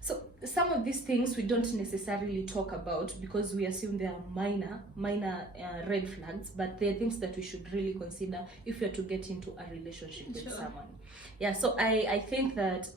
So some of these things we don't necessarily talk about because we assume they are minor red flags, but they're things that we should really consider if you're to get into a relationship with someone. Yeah, so I think that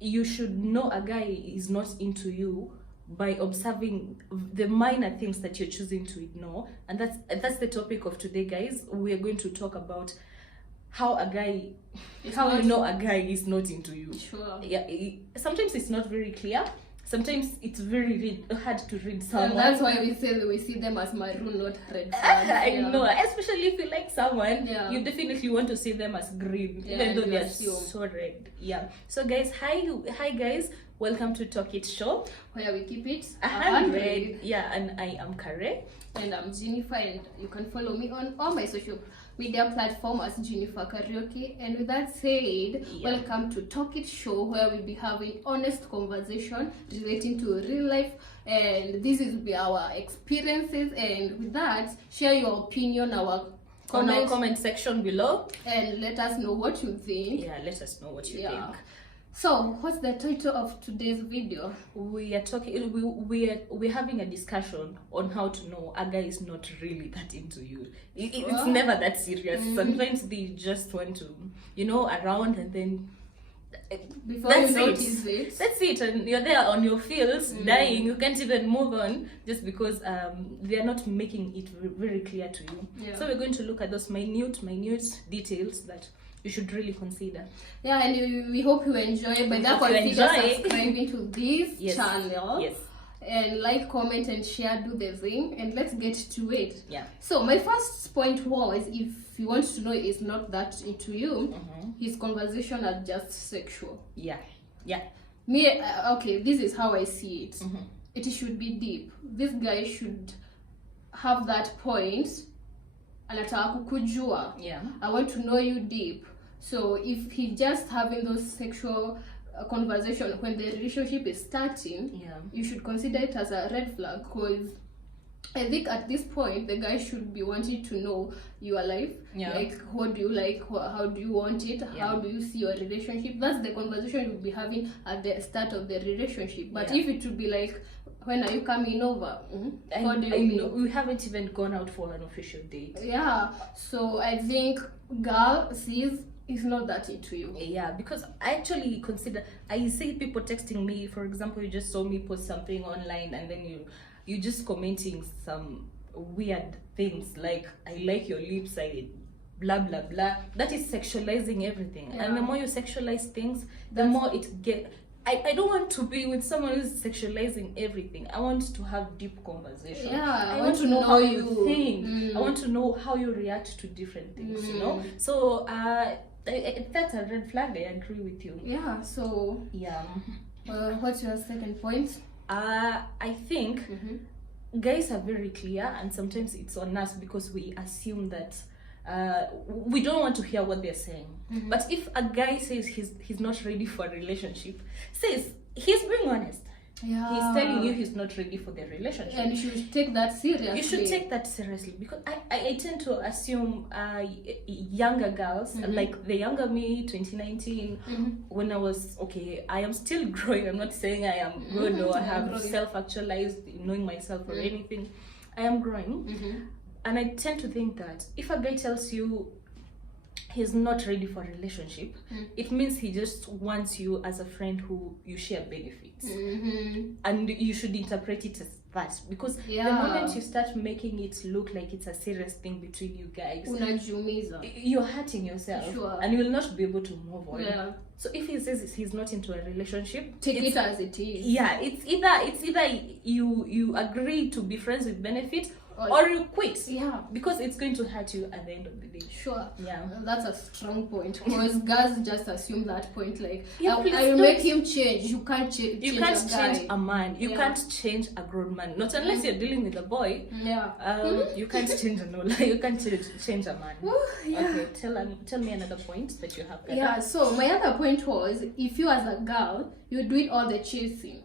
you should know a guy is not into you by observing the minor things that you're choosing to ignore. And that's the topic of today, guys. We are going to talk about how a guy, you know a guy is not into you. Yeah, sometimes it's not very clear. Sometimes it's very hard to read someone. And that's why we say that we see them as maroon, not red flags. I know, especially if you like someone, you definitely want to see them as green, even though they are so red. Yeah. So guys, hi guys, welcome to Talk It Show, where we keep it 100. Yeah, and I am Kare. And I'm Jennifer, and you can follow me on all my social media platform as Jennifer Karaoke. And with that said, welcome to Talk It Show, where we'll be having honest conversation relating to real life, and this will be our experiences. And with that, share your opinion on our comment section below, and let us know what you think. Yeah, let us know what you think. So, what's the title of today's video? We are talking. We're having a discussion on how to know a guy is not really that into you. It's never that serious. Sometimes they just want to, around, and then before you notice it. That's it, and you're there on your feels, dying. You can't even move on just because they are not making it very clear to you. Yeah. So we're going to look at those minute details that you should really consider. Yeah, and we hope you enjoy. By that, consider subscribing to this channel. Yes. And like, comment, and share. Do the thing, and let's get to it. Yeah. So my first point was, if you want to know is not that into you, his conversation are just sexual. Yeah. Yeah. Me, okay. This is how I see it. It should be deep. This guy should have that point. Anataka kukujua. Yeah. I want to know you deep. So if he just having those sexual conversation when the relationship is starting, you should consider it as a red flag, because I think at this point the guy should be wanting to know your life. Like, what do you like, how do you want it, how do you see your relationship. That's the conversation you'll be having at the start of the relationship. But if it would be like, when are you coming over? What do you mean? We haven't even gone out for an official date. Yeah, so I think girl sees is not that into you. Yeah, because I actually consider, I see people texting me, for example, you just saw me post something online, and then you just commenting some weird things like, I like your lips, I blah blah blah. That is sexualizing everything. And the more you sexualize things, the more it get. I don't want to be with someone who's sexualizing everything. I want to have deep conversation. I want to know how you think. I want to know how you react to different things, So that's a red flag. I agree with you. Yeah, so what's your second point? I think guys are very clear, and sometimes it's on us because we assume that we don't want to hear what they're saying. But if a guy says he's not ready for a relationship, he's being honest. He's telling you he's not ready for the relationship, and you should take that seriously. You should take that seriously, because I tend to assume younger girls, like the younger me, 2019, when I was I am still growing. I'm not saying I am good or I have self-actualized, knowing myself or anything. I am growing. And I tend to think that if a guy tells you he's not ready for a relationship, it means he just wants you as a friend who you share benefits. And you should interpret it as that, because the moment you start making it look like it's a serious thing between you guys, you're hurting yourself, and you will not be able to move on. So if he says he's not into a relationship, take it as it is. Yeah, it's either you agree to be friends with benefits, or you quit. Because it's going to hurt you at the end of the day. That's a strong point, because girls just assume that point, like, I will make him change. You can't change a man. You can't change a grown man, not unless you're dealing with a boy. You can't change you can't change a man. Okay, tell me another point that you have. So my other point was, if you as a girl, you're doing all the chasing.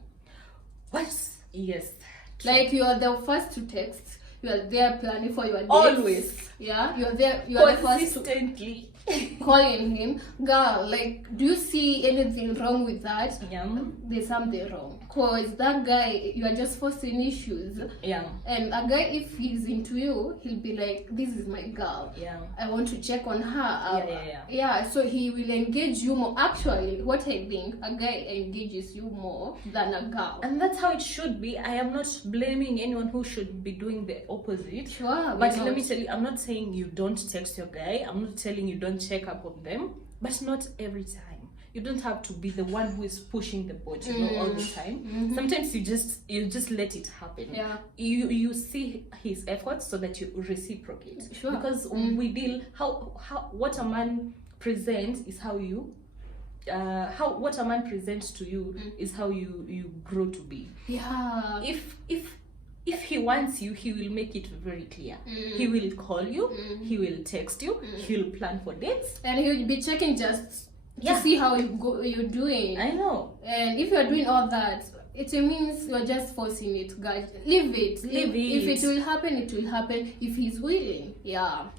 What? Yes, true. Like, you are the first to text. You are there planning for your dates. Always. Yeah, you're there. You are consistently. calling him, girl, like, do you see anything wrong with that? Yeah. There's something wrong. Because that guy, you are just forcing issues. Yeah. And a guy, if he's into you, he'll be like, this is my girl. Yeah. I want to check on her. Yeah. So he will engage you more. Actually, what I think, a guy engages you more than a girl. And that's how it should be. I am not blaming anyone who should be doing the opposite. Sure. But let me tell you, I'm not saying you don't text your guy. I'm not telling you don't check up on them. But not every time. You don't have to be the one who is pushing the boat, all the time. Sometimes you just let it happen. Yeah. You see his efforts so that you reciprocate. Sure. Because we deal what a man presents is how you what a man presents to you is how you grow to be. Yeah. If he wants you, he will make it very clear. He will call you, he will text you, he'll plan for dates, and he will be checking just to see how you're doing. I know. And if you're doing all that, it means you're just forcing it, guys. Leave it. If it will happen, it will happen. If he's willing,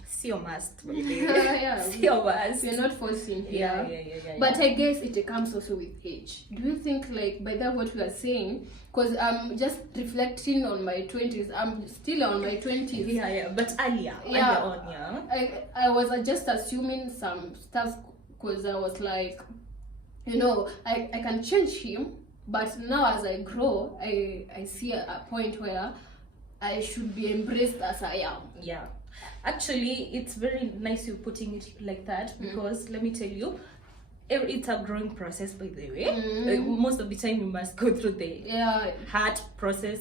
see your must. Yeah. See your must. You're not forcing here. Yeah. But I guess it comes also with age. Do you think, like, by that what we are saying? Because I'm just reflecting on my 20s. I'm still on my 20s. Yeah. But earlier on, I was just assuming some stuff because I was like, I can change him. But now as I grow, I see a point where I should be embraced as I am. Yeah. Actually, it's very nice you putting it like that because let me tell you, it's a growing process, by the way. Most of the time you must go through the heart process,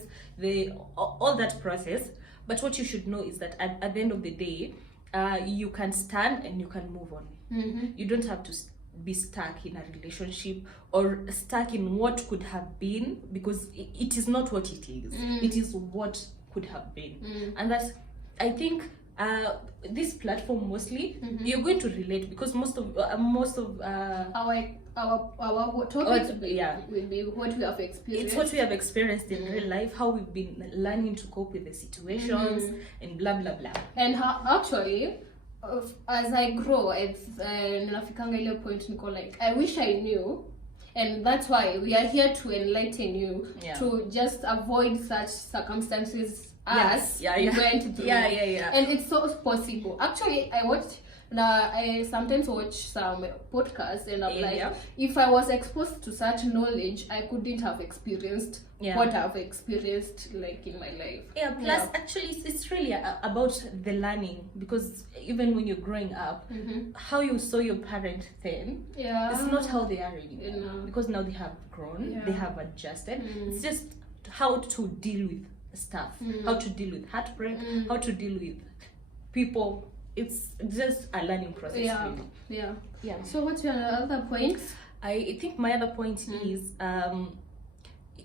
all that process. But what you should know is that at the end of the day, you can stand and you can move on. You don't have to be stuck in a relationship or stuck in what could have been, because it is not what it is. It is what could have been. And that's, I think, this platform mostly you're going to relate, because most of our topics will be what we have experienced. It's what we have experienced in real life, how we've been learning to cope with the situations and blah blah blah. And how actually, as I grow, it's nafikanga ile point niko like, I wish I knew, and that's why we are here to enlighten you to just avoid such circumstances as we went through. And it's so possible. Actually, I sometimes watch some podcasts and I'm like, if I was exposed to such knowledge, I couldn't have experienced what I've experienced, like, in my life. Plus actually it's really about the learning, because even when you're growing up, how you saw your parent then it's not how they are anymore, because now they have grown, they have adjusted. It's just how to deal with stuff, how to deal with heartbreak, how to deal with people. It's just a learning process. Yeah. So what's your other point? I think my other point is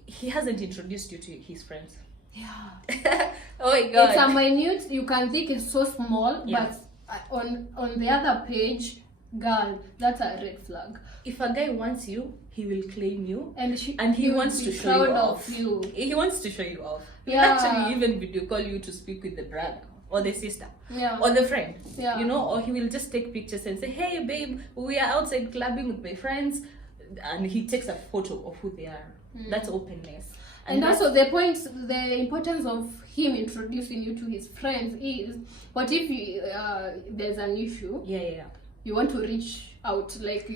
he hasn't introduced you to his friends. Oh my god, it's a minute, you can think it's so small, but on the other page, girl, that's a red flag. If a guy wants you, he will claim you, and he wants to show you off. He wants to show you off. He'll actually even video call you to speak with the brother or the sister or the friend, or he will just take pictures and say, hey babe, we are outside clubbing with my friends, and he takes a photo of who they are. That's openness. And also the importance of him introducing you to his friends is, what if there's an issue, you want to reach out, like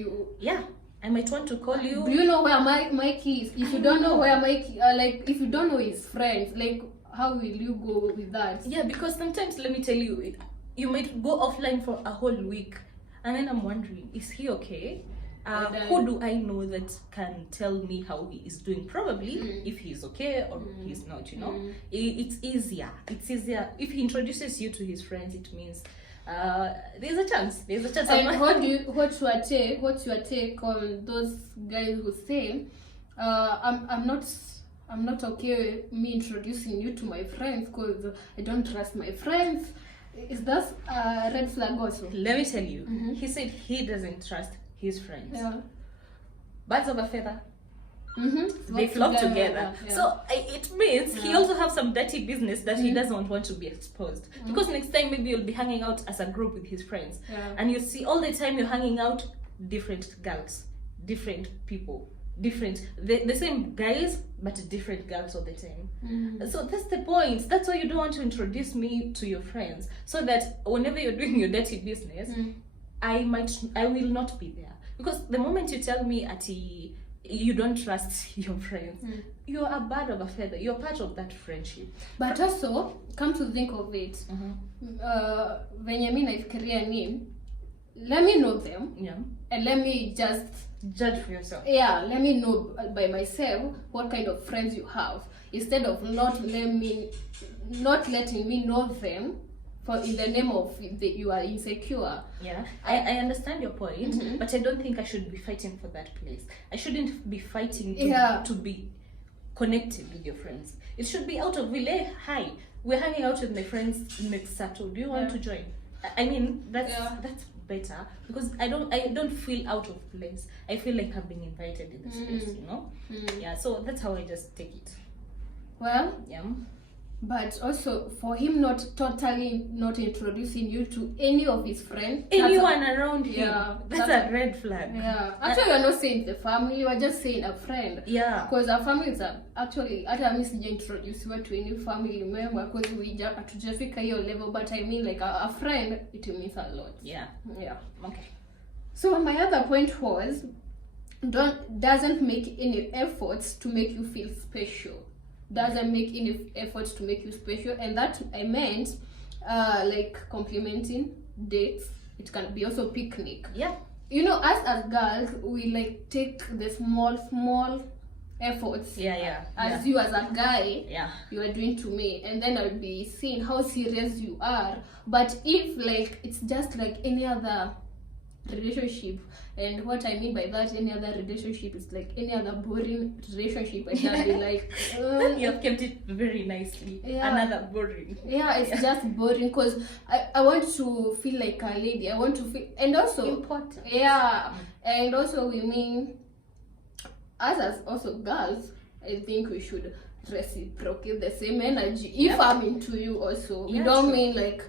I might want to call you. Do you know where Mike is? If you don't know where Mike, if you don't know his friends, like, how will you go with that? Because sometimes, let me tell you, you might go offline for a whole week, and then I'm wondering, is he okay? Who do I know that can tell me how he is doing? Probably if he's okay or he's not, it's easier. If he introduces you to his friends, it means there's a chance. And what's your take on those guys who say, I'm not okay with me introducing you to my friends because I don't trust my friends? Is that a red flag also? Let me tell you, he said he doesn't trust his friends. Birds of a feather they flock together. Yeah. So it means he also have some dirty business that he doesn't want to be exposed. Because next time maybe you'll be hanging out as a group with his friends, and you see all the time you're hanging out different girls, different people, different the same guys but different girls all the time. So that's the point. That's why you don't want to introduce me to your friends, so that whenever you're doing your dirty business, I will not be there. Because the moment you tell me you don't trust your friends, you're a bird of a feather, you're part of that friendship. But also, come to think of it, venye mi naifikiria ni, let me know them, and let me just judge for yourself. Yeah, let me know by myself what kind of friends you have, instead of not letting me know them for in the name of you are insecure. Yeah, I understand your point, but I don't think I should be fighting for that place. I shouldn't be fighting to be connected with your friends. It should be out of will. Hi, we're hanging out with my friends next Saturday. Do you want to join? I mean, that's better, because I don't feel out of place. I feel like I'm being invited in this place, you know. Yeah, so that's how I just take it. Well, but also for him not introducing you to any of his friends, anyone around him, that's a red flag. Actually, you're not saying the family, you are just saying a friend. Because our families are actually, hata mimi sija introduce you to any family member, because we hatujafika hiyo level, but I mean like a friend, it means a lot. Okay. So my other point was, doesn't make any efforts to make you feel special. Doesn't make any efforts to make you special, and that I meant like complimenting dates. It can be also picnic. You know, us as girls, we like take the small efforts. As you as a guy, you are doing to me, and then I'll be seeing how serious you are. But if like it's just like any other relationship, and what I mean by that, any other relationship is like any other boring relationship, I can be like you have kept it very nicely. Another boring. It's just boring, because I want to feel like a lady. I want to feel, and also important. And also we mean us as also girls, I think we should reciprocate the same energy. If I'm into you also, we don't mean like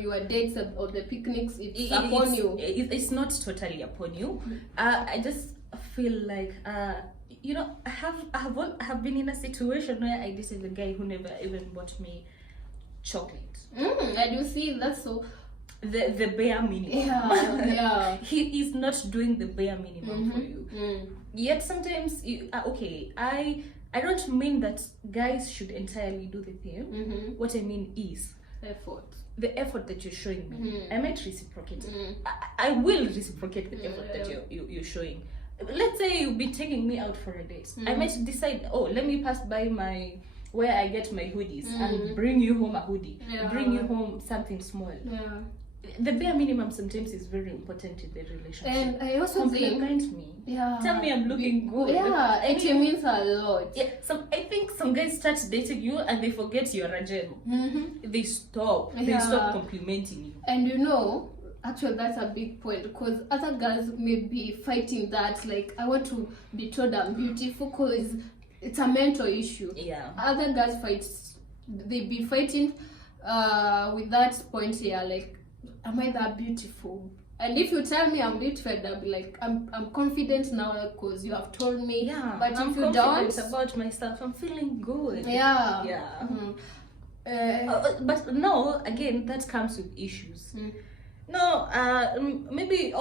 your dates or the picnics, it's upon you. It's not totally upon you. I just feel like you know, I have been in a situation where I dated a guy who never even bought me chocolate. I do see that's so the bare minimum. He is not doing the bare minimum for you. Yet sometimes I don't mean that guys should entirely do the thing. What I mean is the effort that you're showing me, I might reciprocate. I will reciprocate the effort that you're showing. Let's say you'll be taking me out for a date. I might decide, let me pass by where I get my hoodies and bring you home a hoodie, bring you home something small. The bare minimum sometimes is very important in the relationship. And I also compliment me. Tell me I'm looking good. It means a lot. I think some guys start dating you and they forget you're a gem. They stop complimenting you. And you know, actually that's a big point, because other girls may be fighting that, like, I want to be told I'm beautiful, because it's a mental issue. Other girls they be fighting with that point here, like, am I that beautiful? And if you tell me I'm beautiful, I'll be like, I'm confident now because you have told me. But if you don't about myself, I'm feeling good. But no, again, that comes with issues. No, maybe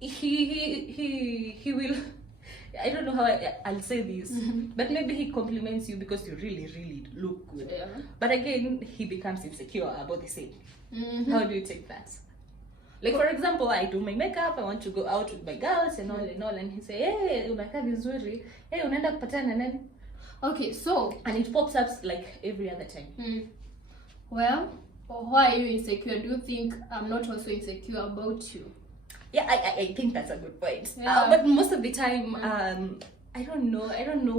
he will. I don't know how I'll say this, but maybe he compliments you because you really, really look good. But again, he becomes insecure about the same. How do you take that? Like, for example, I do my makeup, I want to go out with my girls and all, and he say, hey, unakaa vizuri, hey, unaenda kupatana nani? Okay, so, and it pops up like every other time. Well, why are you insecure? Do you think I'm not also insecure about you? I think that's a good point. But most of the time, I don't know.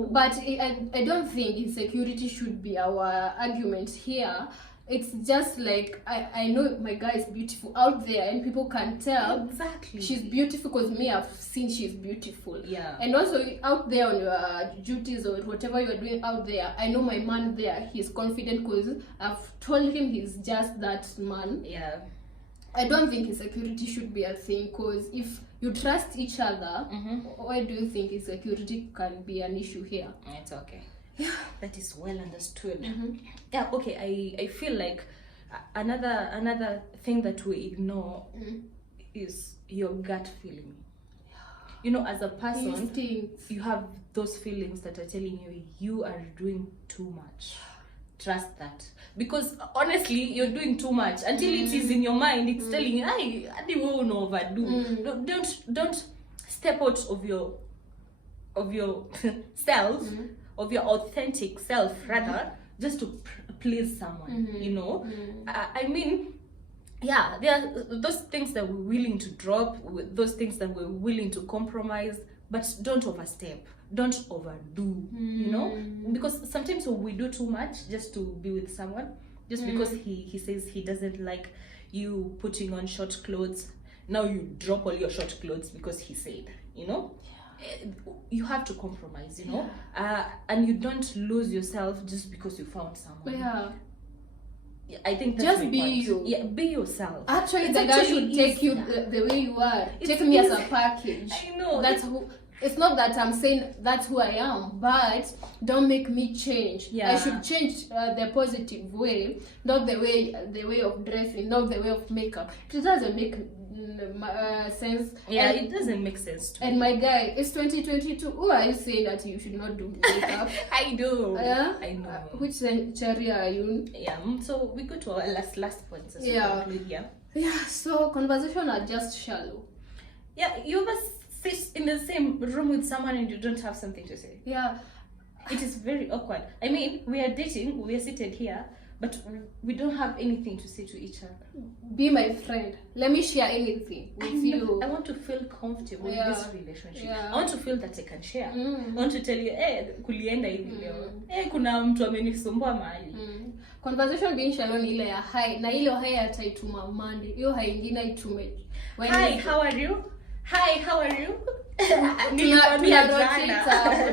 But I don't think insecurity should be our argument here. It's just like I know my guy is beautiful out there, and people can tell exactly she's beautiful because me, I've seen she's beautiful. Yeah. And also out there on your duties or whatever you're doing out there, I know my man there, he's confident because I've told him he's just that man. Yeah. I don't think insecurity should be a thing, because if you trust each other, why do you think insecurity can be an issue here? It's okay. That is well understood. Yeah, okay. I feel like another thing that we ignore is your gut feeling. You know, as a person, Instincts. you have those feelings that are telling you are doing too much. Trust that, because honestly you're doing too much until it is in your mind. It's telling you, I won't overdo. Don't step out of your self, of your authentic self rather, just to please someone. You know, I mean, yeah, there are those things that we're willing to drop, those things that we're willing to compromise, but don't overstep, don't overdo. You know, because sometimes we do too much just to be with someone, just because he says he doesn't like you putting on short clothes. Now you drop all your short clothes because he said, you know. You have to compromise, you know, and you don't lose yourself just because you found someone. I think that's just be you. Yeah, be yourself. Actually, the guy should take you the way you are. Take me as a package. I know. That's who. It's not that I'm saying that's who I am, but don't make me change. I should change the positive way, not the way of dressing, not the way of makeup. It doesn't make sense. It doesn't make sense to and me. My guy, it's 2022. Who are you saying that you should not do makeup? I do. I know. Which century are you? Yeah. So we go to our last points. Yeah. So conversations are just shallow. Yeah. You ever sit in the same room with someone and you don't have something to say? Yeah. It is very awkward. I mean, we are dating, we are seated here, but we don't have anything to say to each other. Be my friend. Let me share anything with you. I want to feel comfortable in this relationship. I want to feel that I can share. I want to tell you, kulienda hivi leo. Kuna mtu amenisumbua mahali. Conversation being shallow ni ile ya hi, na ile hi ataituma Monday. Hiyo hi ingine itume. Hi, how are you? Hi, how are you?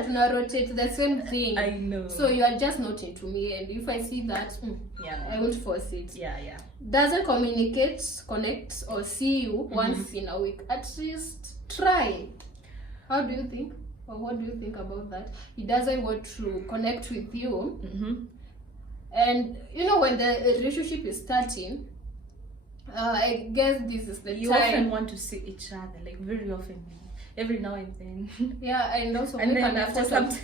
Tuna rotate the same thing. I know. So you are just not into me, and if I see that, I won't force it. Doesn't connect, or see you once in a week. At least try. How do you think? Or what do you think about that? He doesn't want to connect with you. And you know, when the relationship is starting, I guess this is the you time. You often want to see each other, like very often, every now and then. And also, and then after some time,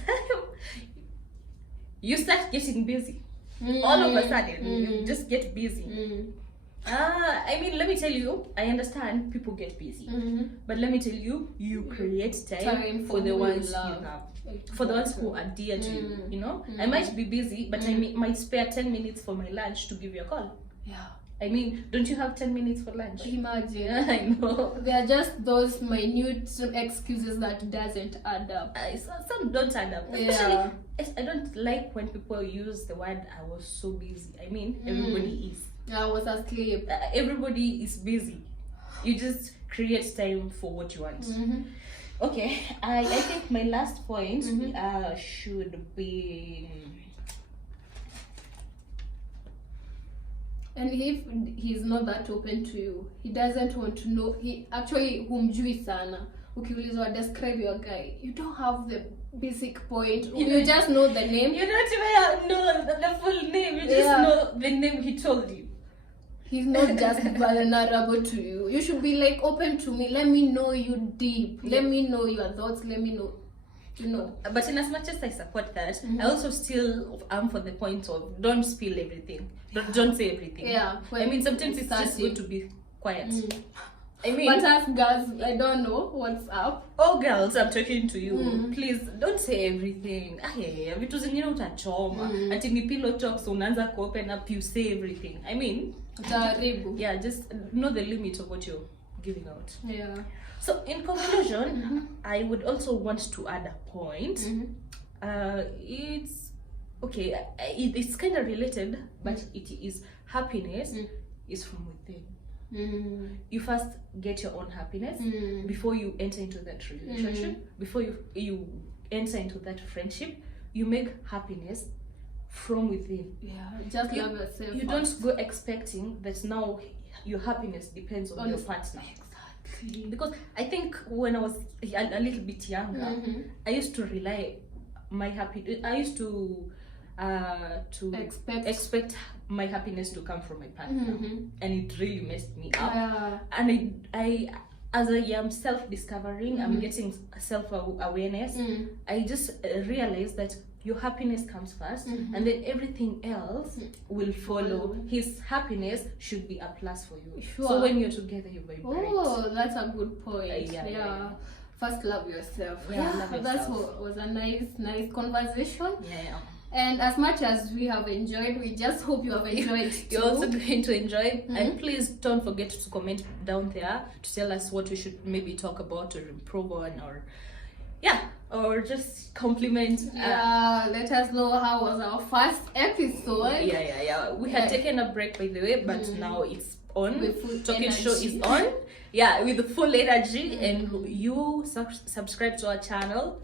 you start getting busy. All of a sudden, you just get busy. I mean, let me tell you, I understand people get busy, but let me tell you, you create time for the ones you love. For the ones who are dear to you, you know. I might be busy, but I might spare 10 minutes for my lunch to give you a call. I mean, don't you have 10 minutes for lunch? Imagine. I know. They are just those minute excuses that doesn't add up. Some don't add up. Especially, I don't like when people use the word, I was so busy. I mean, everybody is. I was asleep. Everybody is busy. You just create time for what you want. Okay, I think my last point should be... And if he's not that open to you, he doesn't want to know, he actually humjui sana. Ukiulizwa describe your guy, you don't have the basic point. You just know the name. You don't even know the full name. You just know the name he told you. He's not just vulnerable to you. You should be like, open to me. Let me know you deep. Let me know your thoughts. Let me know. You know. But in as much as I support that, I also still am for the point of don't spill everything. Don't say everything. I mean, sometimes it's just good to be quiet. I mean, but as girls, I don't know what's up. Oh, girls, I'm talking to you. Please don't say everything. Vitu zingine utachoma. Ati ni pillow talks unaanza ku open up, you say everything. I mean, just know the limit of what you're giving out. So in conclusion, I would also want to add a point. It's okay, it's kind of related, but it is happiness is from within. You first get your own happiness before you enter into that relationship, before you enter into that friendship. You make happiness from within. Just love yourself. You don't go expecting that now your happiness depends on your partner. Exactly. Because I think when I was a little bit younger, I used to rely my happiness. I used to expect my happiness to come from my partner, and it really messed me up. And I as I am self-discovering, I'm getting self-awareness. I just realized that your happiness comes first, and then everything else will follow. His happiness should be a plus for you. So when you're together, you vibrate. Oh, that's a good point. First, love yourself. Love yourself. That was a nice conversation. And as much as we have enjoyed, we just hope you have enjoyed too. You're also going to enjoy. And please don't forget to comment down there to tell us what we should maybe talk about or improve on, or just compliment. Let us know how was our first episode. We had taken a break, by the way, but now it's on. With Talking Show is on. With the full energy, and you subscribe to our channel.